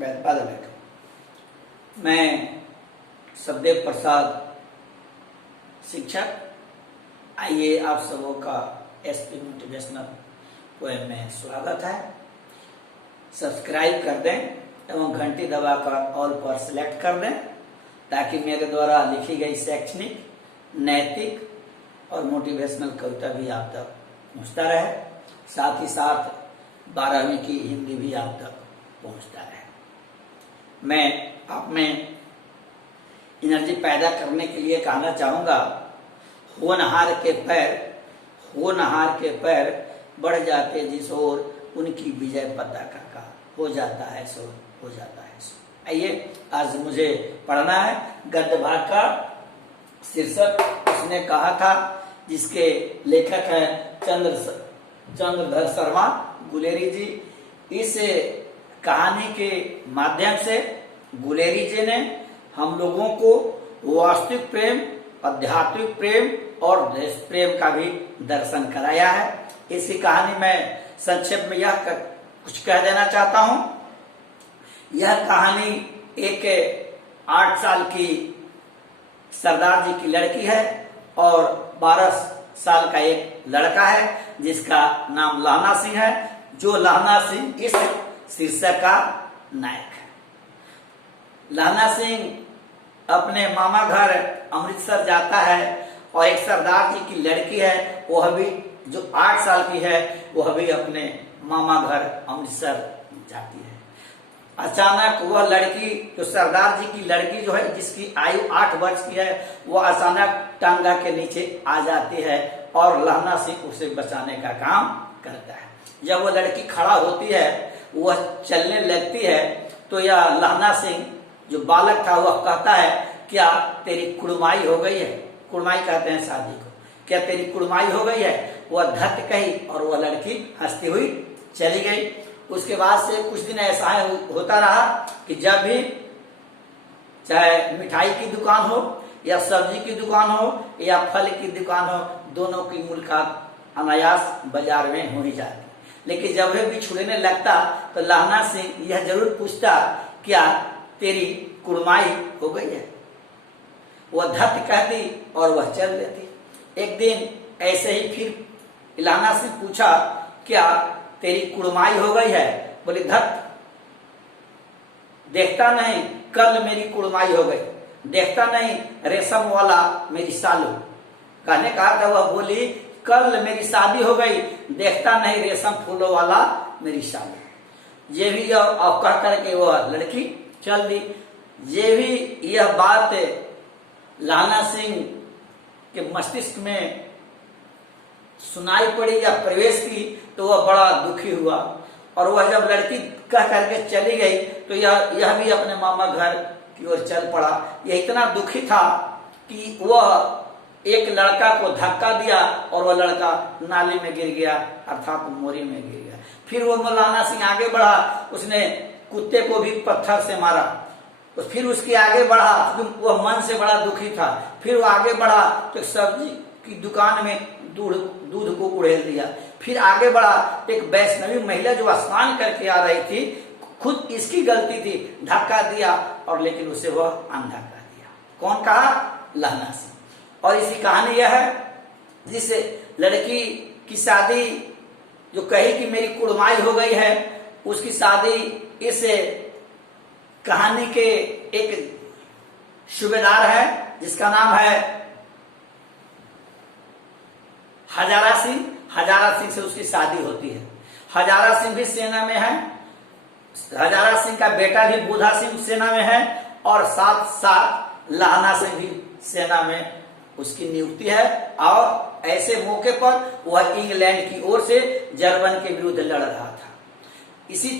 बाद बैठो। मैं सतदेव प्रसाद, शिक्षक। आइए आप सबों का एसपी मोटिवेशनल पोएम में स्वागत है। सब्सक्राइब कर दें एवं घंटी दबाकर ऑल पर सिलेक्ट कर दें ताकि मेरे द्वारा लिखी गई शैक्षणिक, नैतिक और मोटिवेशनल कविता भी आप तक पहुंचता रहे। साथ ही साथ 12वीं की हिंदी भी आप तक पहुंचता रहे। मैं आप में एनर्जी पैदा करने के लिए कहना चाहूँगा, होनहार के पैर बढ़ जाते जिस ओर, उनकी विजय पताका का हो जाता है शोर। आइए आज मुझे पढ़ना है गद्य भाग का शीर्षक उसने कहा था, जिसके लेखक हैं चंद्रधर शर्मा गुलेरी जी। इस कहानी के माध्यम से गुलेरी जी ने हम लोगों को वास्तविक प्रेम, आध्यात्मिक प्रेम और देश प्रेम का भी दर्शन कराया है। इसी कहानी में संक्षेप में यह कुछ कह देना चाहता हूं। यह कहानी एक 8 साल की सरदार जी की लड़की है और 12 साल का एक लड़का है जिसका नाम लहना सिंह है, जो लहना सिंह इस शीर्षक का नायक है। लहना सिंह अपने मामा घर अमृतसर जाता है और एक सरदार जी की लड़की है, वह भी जो 8 साल की है, वह भी अपने मामा घर अमृतसर जाती है। अचानक वह लड़की, जो सरदार जी की लड़की जो है, जिसकी आयु 8 वर्ष की है, वह अचानक टांगा के नीचे आ जाती है और लहना सिंह उसे बचाने का काम करता है। जब वह लड़की खड़ा होती है, वह चलने लगती है, तो यह लहना सिंह जो बालक था वह कहता है, क्या तेरी कुड़माई हो गई है? कुड़माई कहते हैं शादी को। क्या तेरी कुड़माई हो गई है? वह धत कही और वह लड़की हंसती हुई चली गई। उसके बाद से कुछ दिन ऐसा होता रहा कि जब भी चाहे मिठाई की दुकान हो या सब्जी की दुकान हो या फल की दुकान हो, दोनों की मुलाकात अनायास बाजार में हो ही जाती। लेकिन जब वह बिछुड़ने लगता तो लहना सिंह यह जरूर पूछता, क्या तेरी कुड़माई हो गई है? वह धत कहती और वह चल देती। एक दिन ऐसे ही फिर लहना सिंह पूछा, क्या तेरी कुड़माई हो गई है? बोली, धत देखता नहीं कल मेरी कुड़माई हो गई, देखता नहीं रेशम वाला मेरी सालू। कहने कहा था, वह बोली कल मेरी शादी हो गई, देखता नहीं रेशम फूलों वाला मेरी सालू। ये भी कह करके वह लड़की चल दी। ये भी यह बात लहना सिंह के मस्तिष्क में सुनाई पड़ी या प्रवेश की, तो वह बड़ा दुखी हुआ और वह जब लड़की कह करके चली गई तो यह भी अपने मामा घर की ओर चल पड़ा। यह इतना दुखी था कि वह एक लड़का को धक्का दिया और वह लड़का नाली में गिर गया, अर्थात मोरी में गिर गया। फिर वो लहना सिंह आगे बढ़ा, उसने कुत्ते को भी पत्थर से मारा। तो फिर उसके आगे बढ़ा, वह मन से बड़ा दुखी था। फिर वो आगे बढ़ा तो सब्जी की दुकान में दूध को उड़ेल दिया। फिर आगे बढ़ा, एक वैष्णवी महिला जो स्नान करके आ रही थी, खुद इसकी गलती थी, धक्का दिया और लेकिन उसे वह अंधा कर दिया। कौन कहा? लहना सिंह। और इसी कहानी यह है, जिस लड़की की शादी जो कही कि मेरी कुड़माई हो गई है, उसकी शादी इस कहानी के एक सूबेदार है जिसका नाम है हजारा सिंह। हजारा सिंह से उसकी शादी होती है। हजारा सिंह भी सेना में है, हजारा सिंह का बेटा भी बूढ़ा सिंह सेना में है और साथ साथ लहना सिंह भी सेना में उसकी नियुक्ति है। और ऐसे मौके पर वह इंग्लैंड की ओर से जर्मन के विरुद्ध लड़ रहा था। इसी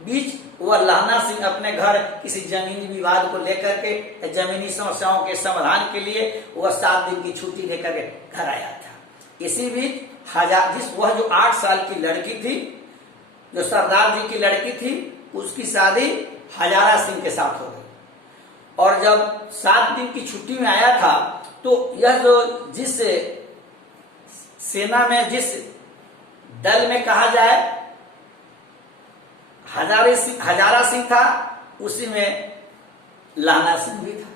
बीच वह लहना सिंह अपने घर किसी जमीनी विवाद को लेकर के, जमीनी समस्याओं के समाधान के लिए वह 7 दिन की छुट्टी लेकर के घर आया था। इसी बीच वह जो 8 साल की लड़की थी, जो सरदार जी की लड़की थी, उसकी शादी हजारा सिंह के साथ हो गई। और जब 7 दिन की छुट्टी में आया था तो यह जो जिस सेना में, जिस दल में कहा जाए हजारा सिंह था, उसी में लाना सिंह भी था।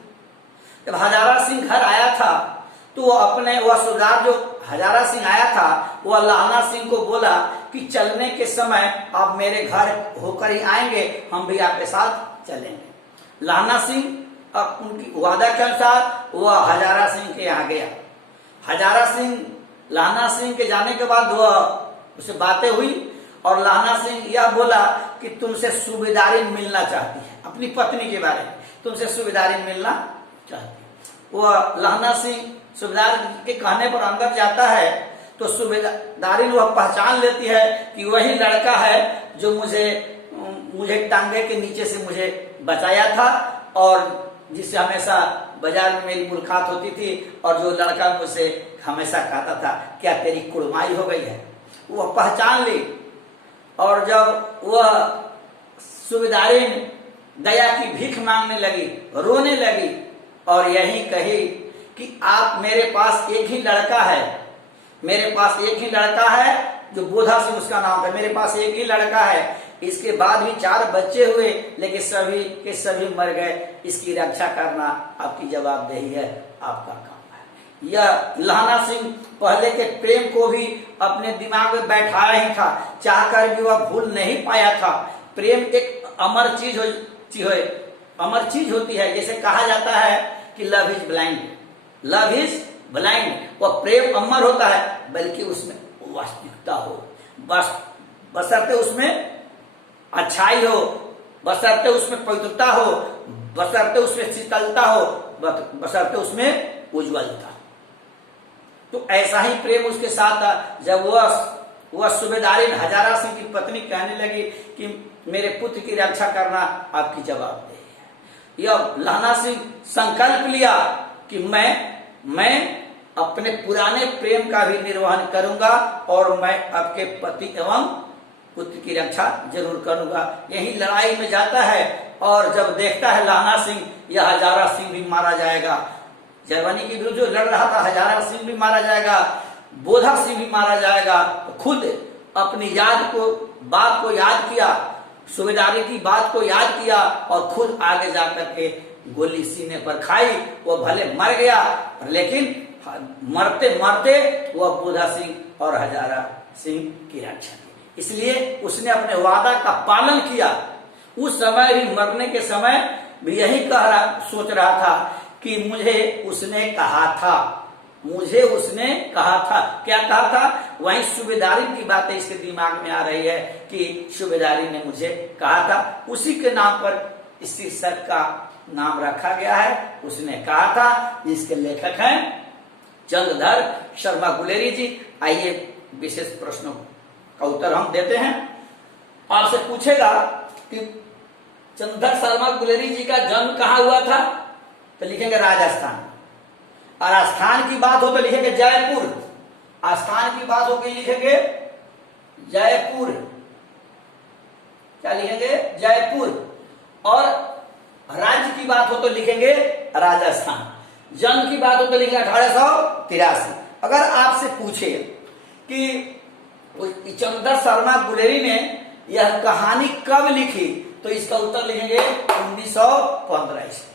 जब हजारा सिंह घर आया था तो वह सूबेदार जो हजारा सिंह आया था वह लाना सिंह को बोला कि चलने के समय आप मेरे घर होकर ही आएंगे, हम भी आपके साथ चलेंगे। लाना सिंह अब उनकी वादा के अनुसार वह हजारा सिंह के यहाँ गया। हजारा सिंह लाना सिंह के जाने के बाद वह उससे बातें हुई और लाना सिंह यह बोला कि तुमसे सूबेदारी मिलना चाहती है, अपनी पत्नी के बारे में तुमसे सूबेदारी मिलना चाहती है। वह लाना सिंह सूबेदार के कहने पर अंदर जाता है तो सूबेदारी वह पहचान लेती है कि वही लड़का है जो मुझे टांगे के नीचे से मुझे बचाया था और जिससे हमेशा बाजार में मेरी मुलाकात होती थी और जो लड़का मुझसे हमेशा कहता था क्या तेरी कुड़माई हो गई है। वह पहचान ली और जब वह सूबेदारी दया की भीख मांगने लगी, रोने लगी और यही कही कि आप मेरे पास एक ही लड़का है, मेरे पास एक ही लड़का है जो बोधा सिंह उसका नाम है, मेरे पास एक ही लड़का है, इसके बाद भी 4 बच्चे हुए लेकिन सभी के सभी मर गए, इसकी रक्षा करना आपकी जवाबदेही है, आपका काम है। यह लाना सिंह पहले के प्रेम को भी अपने दिमाग में बैठाया ही था, चाहकर भी वह भूल नहीं पाया था। प्रेम एक अमर चीज होती है, जैसे कहा जाता है कि love is blind, love is blind. वह प्रेम अमर होता है बल्कि उसमें वास्तविकता हो, बशर्ते उसमें अच्छाई हो, बशर्ते उसमें पवित्रता हो, बशर्ते उसमें शीतलता हो, बशर्ते उसमें उज्ज्वलता। तो ऐसा ही प्रेम उसके साथ था। जब वह सूबेदारी हजारा सिंह की पत्नी कहने लगी कि मेरे पुत्र की रक्षा करना आपकी जवाबदेही है, यह लाना सिंह संकल्प लिया कि मैं अपने पुराने प्रेम का भी निर्वहन करूंगा और मैं आपके पति एवं पुत्र की रक्षा जरूर करूंगा। यही लड़ाई में जाता है और जब देखता है लाना सिंह यह हजारा सिंह भी मारा जाएगा, जर्मनी के विरुद्ध जो लड़ रहा था हजारा सिंह भी मारा जाएगा, बोधा सिंह भी मारा जाएगा, तो खुद अपनी बात को याद किया, सूबेदारी की बात को याद किया और खुद आगे जाकर के गोली सीने पर खाई। वो भले मर गया लेकिन मरते मरते वह बोधा सिंह और हजारा सिंह की रक्षा की, इसलिए उसने अपने वादा का पालन किया। उस समय भी मरने के समय भी यही सोच रहा था कि मुझे उसने कहा था, क्या कहा था, वही सूबेदारी की बातें इसके दिमाग में आ रही है कि सूबेदारी ने मुझे कहा था। उसी के नाम पर इस शीर्षक का नाम रखा गया है, उसने कहा था, जिसके लेखक हैं चंद्रधर शर्मा गुलेरी जी। आइए विशेष प्रश्नों का उत्तर हम देते हैं। आपसे पूछेगा कि चंद्रधर शर्मा गुलेरी जी का जन्म कहाँ हुआ था, तो लिखेंगे राजस्थान। और स्थान की बात हो तो लिखेंगे जयपुर, स्थान की बात हो तो लिखेंगे जयपुर, क्या लिखेंगे जयपुर। और राज्य की बात हो तो लिखेंगे राजस्थान, जन्म की बात हो तो लिखेंगे 1883। अगर आपसे पूछे कि चंद्रधर शर्मा गुलेरी ने यह कहानी कब लिखी, तो इसका उत्तर लिखेंगे 1915 ईस्वी।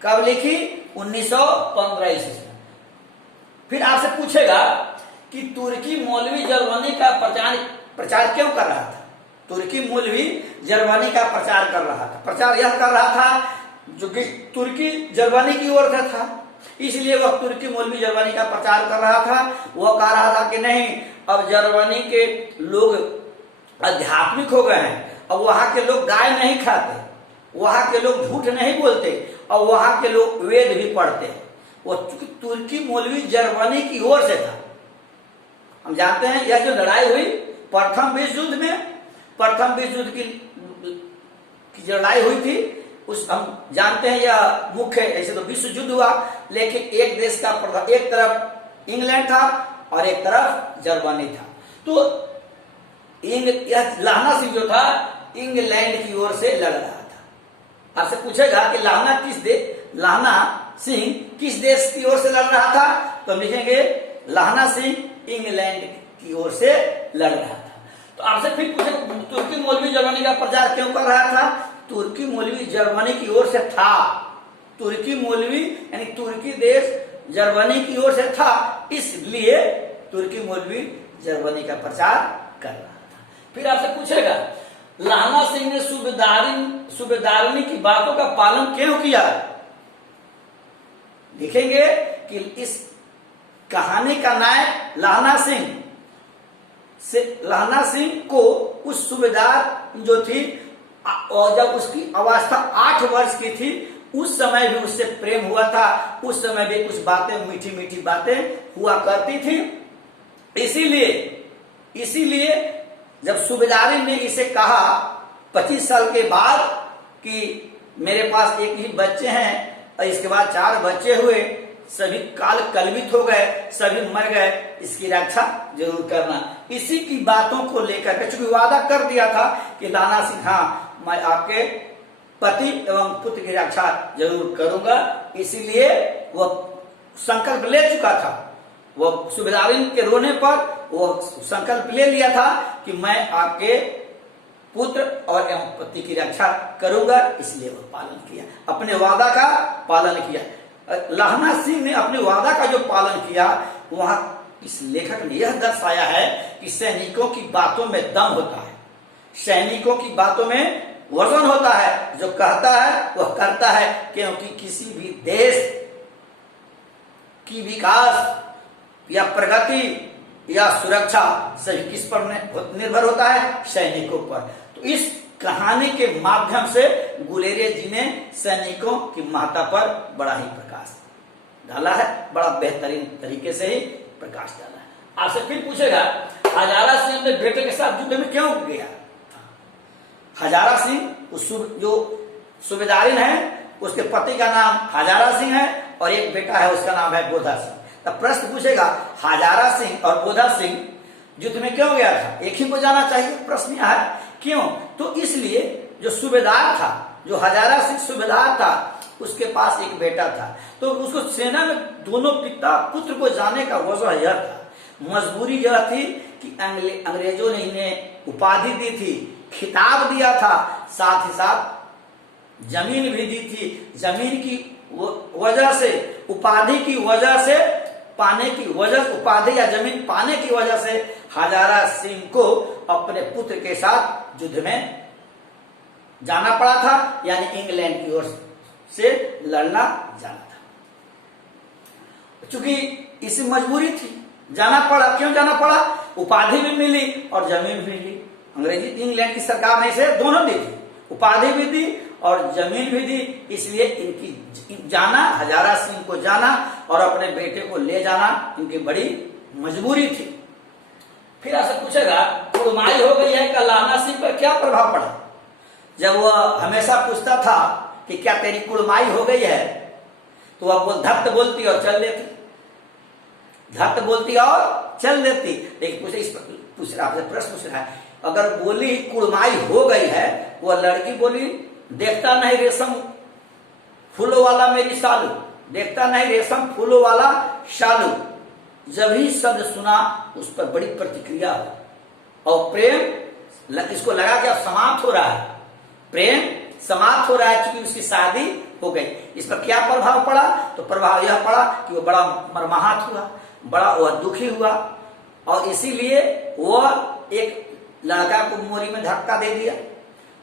कब लिखी? 1915 ईस्वी। फिर आपसे पूछेगा कि तुर्की मौलवी जर्मनी का प्रचार क्यों कर रहा था। तुर्की मौलवी जर्मनी का प्रचार कर रहा था, प्रचार यह कर रहा था जो कि तुर्की जर्मनी की ओर से था, इसलिए वह तुर्की मौलवी जर्मनी का प्रचार कर रहा था। वह कह रहा था कि नहीं, अब जर्मनी के लोग आध्यात्मिक हो गए हैं, अब वहां के लोग गाय नहीं खाते, वहां के लोग झूठ नहीं बोलते और वहां के लोग वेद भी पढ़ते। वो तुर्की मौलवी जर्मनी की ओर से था। हम जानते हैं यह जो लड़ाई हुई प्रथम विश्व युद्ध में, प्रथम विश्व युद्ध की जो लड़ाई हुई थी उस हम जानते हैं यह मुख्य, ऐसे तो विश्व युद्ध हुआ लेकिन एक देश का एक तरफ इंग्लैंड था और एक तरफ जर्मनी था। तो लाना सिंह जो था इंग्लैंड की ओर से लड़ रहा था। आपसे पूछेगा कि लाना सिंह किस देश की ओर से लड़ रहा था, तो लिखेंगे लाना सिंह इंग्लैंड की ओर से लड़ रहा था। तो आपसे फिर पूछे तुर्की मौलवी जर्मनी का प्रचार क्यों कर रहा था, तुर्की मौलवी जर्मनी की ओर से था। तुर्की मौलवी यानी तुर्की देश जर्मनी की ओर से था, इसलिए तुर्की मौलवी जर्मनी का प्रचार कर रहा था। फिर आपसे पूछेगा लाना सिंह ने सूबेदारनी की बातों का पालन क्यों किया? लिखेंगे कि इस कहानी का नायक लाना सिंह को उस सूबेदार जो थी, और जब उसकी अवस्था 8 वर्ष की थी, उस समय भी उससे प्रेम हुआ था। उस समय भी कुछ बातें, मीठी मीठी बातें हुआ करती थी। इसीलिए जब सूबेदारी ने इसे कहा 25 साल के बाद कि मेरे पास एक ही बच्चे हैं और इसके बाद 4 बच्चे हुए, सभी काल कलवित हो गए, सभी मर गए, इसकी रक्षा जरूर करना। इसी की बातों को लेकर के चूंकि वादा कर दिया था कि लाना सिंह, हाँ मैं आपके पति एवं पुत्र की रक्षा जरूर करूंगा, इसीलिए वह संकल्प ले चुका था। वह सूबेदारी के रोने पर वो संकल्प ले लिया था कि मैं आपके पुत्र और एवं पति की रक्षा करूंगा, इसलिए वह पालन किया, अपने वादा का पालन किया। लाना सिंह ने अपने वादा का जो पालन किया, वहां इस लेखक ने यह दर्शाया है कि सैनिकों की बातों में दम होता है, सैनिकों की बातों में वजन होता है, जो कहता है वह करता है, क्योंकि किसी भी देश की विकास या प्रगति या सुरक्षा सभी किस पर निर्भर होता है? सैनिकों पर। तो इस कहानी के माध्यम से गुलेरिया जी ने सैनिकों की महत्ता पर बड़ा ही प्रकाश डाला है, बड़ा बेहतरीन तरीके से ही प्रकाश डाला है। आपसे फिर पूछेगा हजारा सिंह अपने बेटे के साथ युद्ध में क्यों गया? हजारा सिंह उस जो सूबेदारिन है, उसके पति का नाम हजारा सिंह है और एक बेटा है, उसका नाम है बोधा सिंह। तब प्रश्न पूछेगा हजारा सिंह और बोधा सिंह युद्ध में क्यों गया था? एक ही को जाना चाहिए। प्रश्न यह है क्यों? तो इसलिए जो सूबेदार था, जो हजारा सिंह सूबेदार था, उसके पास एक बेटा था, तो उसको सेना में दोनों पिता पुत्र को जाने का वजह यह था, मजबूरी यह थी कि अंग्रेजों ने इन्हें उपाधि दी थी, खिताब दिया था, साथ ही साथ जमीन भी दी थी। जमीन की वजह से, उपाधि की वजह से, उपाधि या जमीन पाने की वजह से हजारा सिंह को अपने पुत्र के साथ युद्ध में जाना पड़ा था, यानी इंग्लैंड की ओर से लड़ना जाना था। चूंकि इसी मजबूरी थी, जाना पड़ा। क्यों जाना पड़ा? उपाधि भी मिली और जमीन भी मिली। अंग्रेजी इंग्लैंड की सरकार ने इसे दोनों दी थी, उपाधि भी दी और जमीन भी दी, इसलिए इनकी जाना, हजारा सिंह को जाना और अपने बेटे को ले जाना इनकी बड़ी मजबूरी थी। फिर आपसे पूछेगा कुड़माई हो गई है का लाना सिंह पर क्या प्रभाव पड़ा? जब वह हमेशा पूछता था कि क्या तेरी कुड़माई हो गई है, तो वह धत्त बोलती और चल देती, धत्त बोलती और चल देती। लेकिन आपसे प्रश्न पूछ रहा है, अगर बोली कुड़माई हो गई है, वह लड़की बोली देखता नहीं रेशम फूलों वाला मेरी सालू, देखता नहीं रेशम फूलों वाला शालू, जब ही शब्द सुना उस पर बड़ी प्रतिक्रिया हो और प्रेम इसको लगा कि अब समाप्त हो रहा है, प्रेम समाप्त हो रहा है, क्योंकि उसकी शादी हो गई। इस पर क्या प्रभाव पड़ा? तो प्रभाव यह पड़ा कि वो बड़ा मर्माहत हुआ, बड़ा वह दुखी हुआ और इसीलिए वह एक लड़का को मोरी में धक्का दे दिया,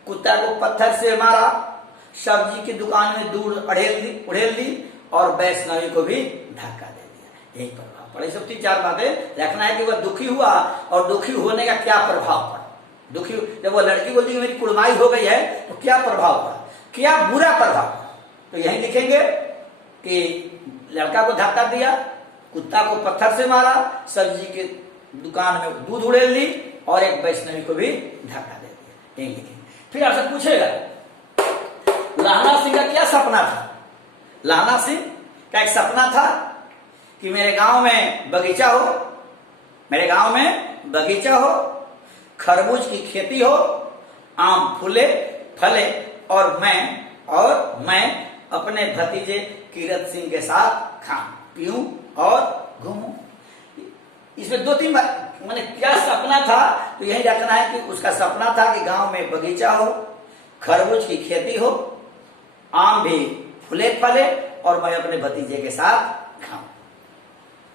कुत्ता को पत्थर से मारा, सब्जी की दुकान में दूर उड़ेल दी और वैष्णवी को भी धक्का दे दिया। यही प्रभाव पड़ा। सब 3-4 बातें रखना है कि वह दुखी हुआ और दुखी होने का क्या प्रभाव पड़ा। दुखी जब वह लड़की बोलती कि मेरी कुड़माई हो गई है, तो क्या प्रभाव पड़ा, क्या बुरा प्रभाव पड़ा? तो यही लिखेंगे कि लड़का को धक्का दिया, कुत्ता को पत्थर से मारा, सब्जी के दुकान में दूध उड़ेल दी और एक वैष्णवी को भी धक्का दे दिया। यही लिखेंगे। फिर आपसे पूछेगा लाना सिंह का क्या सपना था? लाना सिंह का एक सपना था कि मेरे गांव में बगीचा हो, मेरे गांव में बगीचा हो, खरबूज की खेती हो, आम फूले फले और मैं अपने भतीजे कीरत सिंह के साथ खाऊं पीऊं और घूमूं। इसमें 2-3 बात मैंने क्या सपना था, तो यही रखना है कि उसका सपना था कि गांव में बगीचा हो, खरबूज की खेती हो, आम भी फूले फले और मैं अपने भतीजे के साथ खाऊं।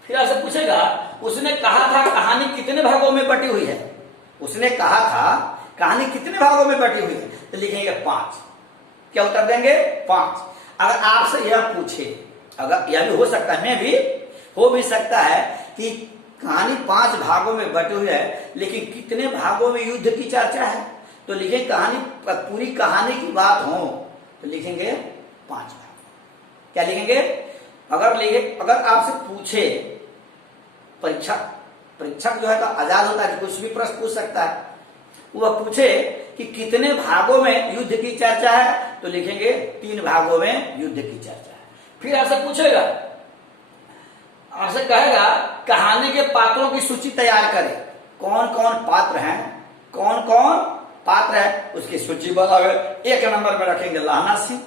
फिर आपसे पूछेगा उसने कहा था कहानी कितने भागों में बटी हुई है। उसने कहा था कहानी कितने भागों में बटी हुई है, तो लिखेंगे 5। क्या उत्तर देंगे? 5। अगर आपसे यह पूछे, अगर यह भी हो सकता है, मैं भी हो भी सकता है कि कहानी 5 भागों में बटी हुई है, लेकिन कितने भागों में युद्ध की चर्चा है, तो लिखेंगे कहानी, पूरी कहानी की बात हो तो लिखेंगे 5 भाग। क्या लिखेंगे? अगर आपसे पूछे, परीक्षक जो है तो आजाद होता है, कुछ भी प्रश्न पूछ सकता है, वह पूछे कि कितने भागों में युद्ध की चर्चा है, तो लिखेंगे 3 भागों में युद्ध की चर्चा है। फिर आपसे पूछेगा, आपसे कहेगा कहानी के पात्रों की सूची तैयार करें। कौन कौन पात्र हैं, कौन कौन पात्र है, उसकी सूची बनावे। 1 नंबर में रखेंगे लहना सिंह,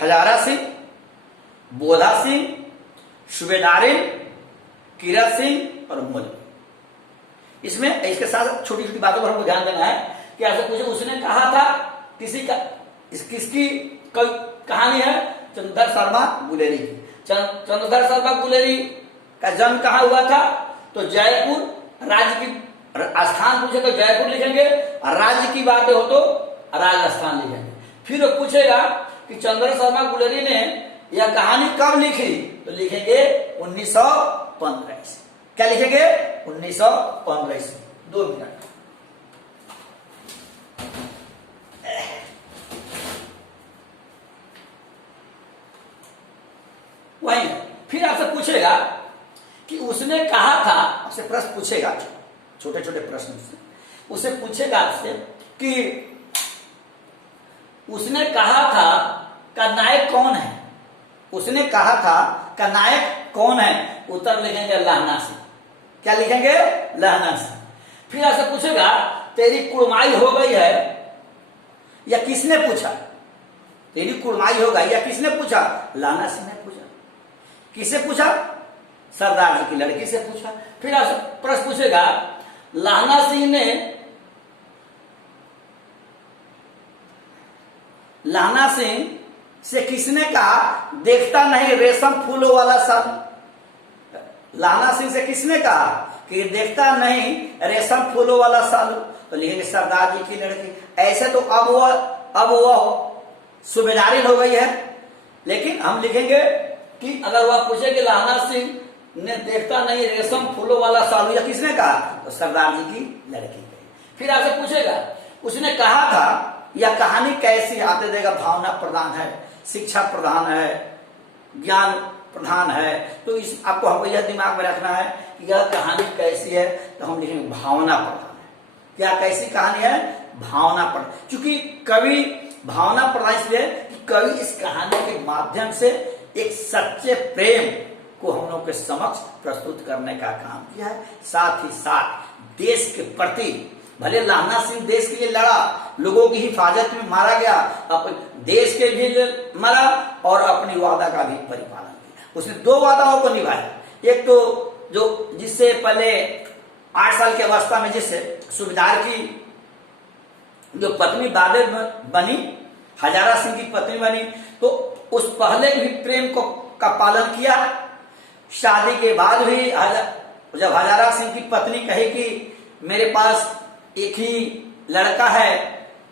हजारा सिंह, बोधा सिंह, सूबेदारिन, किरत सिंह और मौलवी। इसमें इसके साथ छोटी छोटी बातों पर हमको ध्यान देना है कि ऐसे पूछे उसने कहा था किसकी कहानी है? चंद्रधर शर्मा गुलेरी की। चंद्रधर शर्मा गुलेरी का जन्म कहाँ हुआ था? तो जयपुर। राज्य की स्थान पूछे तो जयपुर लिखेंगे, राज्य की बातें हो तो राजस्थान लिखेंगे। फिर वो पूछेगा कि चंद्रधर शर्मा गुलेरी ने यह कहानी कब लिखी, तो लिखेंगे 1915 से। क्या लिखेंगे? 1915 से। 2 मिनट। वही फिर आपसे पूछेगा कि उसने कहा था, आपसे प्रश्न पूछेगा, छोटे छोटे प्रश्न से उसे पूछेगा आपसे कि उसने कहा था का नायक कौन है। उसने कहा था का नायक कौन है, उत्तर लिखेंगे लहना सिंह। क्या लिखेंगे? लहना सिंह। फिर आपसे पूछेगा तेरी कुड़माई हो गई है, या किसने पूछा? तेरी कुड़माई हो गई या किसने पूछा? लहना सिंह ने पूछा। किससे पूछा? सरदार जी की लड़की से पूछा। फिर आपसे प्रश्न पूछेगा लहना सिंह ने, लहना सिंह से किसने कहा देखता नहीं रेशम फूलों वाला सालू। लहना सिंह से किसने कहा कि देखता नहीं रेशम फूलों वाला सालू, तो लिखेंगे सरदार जी की लड़की। ऐसे तो अब वह सूबेदारिन हो गई है, लेकिन हम लिखेंगे कि अगर वह पूछे कि लहना सिंह ने देखता नहीं रेशम फूलों वाला सालू, या किसने कहा, तो सरदार जी की लड़की कही। फिर आपसे पूछेगा उसने कहा था यह कहानी कैसी आते देगा, भावना प्रधान है, शिक्षा प्रधान है, ज्ञान प्रधान है, तो इस आपको हमको यह दिमाग में रखना है कि यह कहानी कैसी है, तो हम लिखेंगे भावना प्रधान है। क्या कैसी कहानी है? भावना प्रधान। क्योंकि कवि भावना प्रधान इसलिए कि कवि इस कहानी के माध्यम से एक सच्चे प्रेम को हम लोग के समक्ष प्रस्तुत करने का काम किया है। साथ ही साथ देश के प्रति, भले लहना सिंह देश के लिए लड़ा, लोगों की हिफाजत में मारा गया, अपने देश के भी मरा और अपनी वादा का भी परिपालन किया। उसने 2 वादाओं को निभाया। एक तो जो जिससे पहले 8 साल की अवस्था में जिससे सूबेदार की जो पत्नी बादे बनी, हजारा सिंह की पत्नी बनी, तो उस पहले भी प्रेम का पालन किया। शादी के बाद भी जब हजारा सिंह की पत्नी कही कि मेरे पास एक ही लड़का है,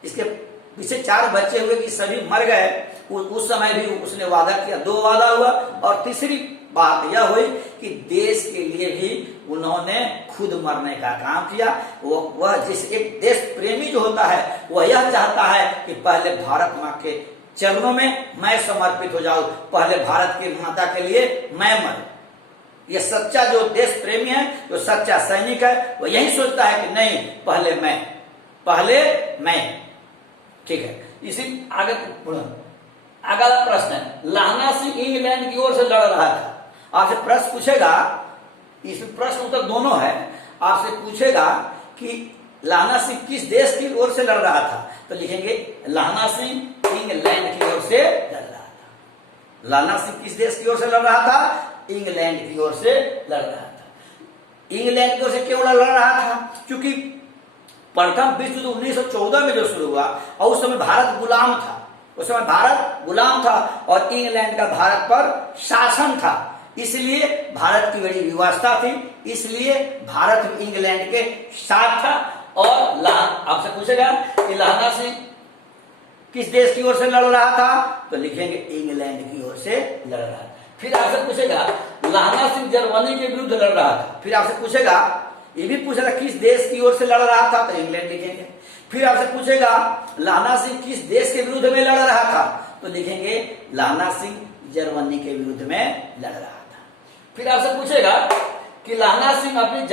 इसके पीछे 4 बच्चे हुए कि सभी मर गए, उस समय भी उसने वादा किया। 2 वादा हुआ। और तीसरी बात यह हुई कि देश के लिए भी उन्होंने खुद मरने का काम किया। वह जिस एक देश प्रेमी जो होता है वह यह चाहता है कि पहले भारत माँ के चरणों में मैं समर्पित हो जाऊं, पहले भारत की माता के लिए मैं मरूं। ये सच्चा जो देश प्रेमी है, जो सच्चा सैनिक है, वो यही सोचता है कि नहीं, पहले मैं। ठीक है, इसी आगे अगला प्रश्न है, लहना सिंह इंग्लैंड की ओर से लड़ रहा था। आपसे प्रश्न पूछेगा, इसमें प्रश्न उत्तर दोनों है। आपसे पूछेगा कि लहना सिंह किस देश की ओर से लड़ रहा था, तो लिखेंगे लहना सिंह इंग्लैंड की ओर से लड़ रहा था। लहना सिंह किस देश की ओर से लड़ रहा था? इंग्लैंड की ओर से लड़ रहा था। इंग्लैंड की ओर से क्यों लड़ रहा था? क्योंकि प्रथम विश्व युद्ध 1914 में जो शुरू हुआ, और उस समय भारत गुलाम था, उस समय भारत गुलाम था और इंग्लैंड का भारत पर शासन था, इसलिए भारत की बड़ी विवशता थी, इसलिए भारत इंग्लैंड के साथ था। और आपसे पूछेगा कि लाहना सिंह किस देश की ओर से लड़ रहा था, तो लिखेंगे इंग्लैंड की ओर से लड़ रहा था। फिर आपसे पूछेगा लाहना सिंह जर्मनी के विरुद्ध लड़ रहा था, फिर आपसे पूछेगा, ये भी पूछेगा किस देश की ओर से लड़ रहा था, तो इंग्लैंड लिखेंगे। फिर आपसे पूछेगा लाहना सिंह किस देश के विरुद्ध में लड़ रहा था, तो लिखेंगे लाहना सिंह जर्मनी के विरुद्ध में लड़ रहा था। फिर आपसे पूछेगा कि लाहना सिंह अपनी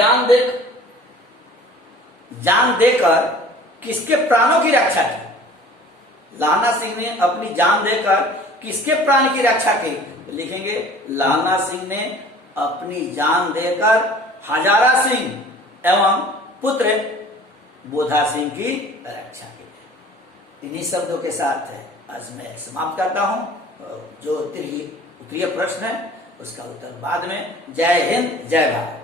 जान देकर किसके प्राणों की रक्षा की, लाहना सिंह ने अपनी जान देकर किसके प्राण की रक्षा की, तो लिखेंगे लाहना सिंह ने अपनी जान देकर हजारा सिंह एवं पुत्र बोधा सिंह की रक्षा की। इन्हीं शब्दों के साथ आज मैं समाप्त करता हूं। जो उत्तरीय प्रश्न है उसका उत्तर बाद में। जय हिंद, जय भारत।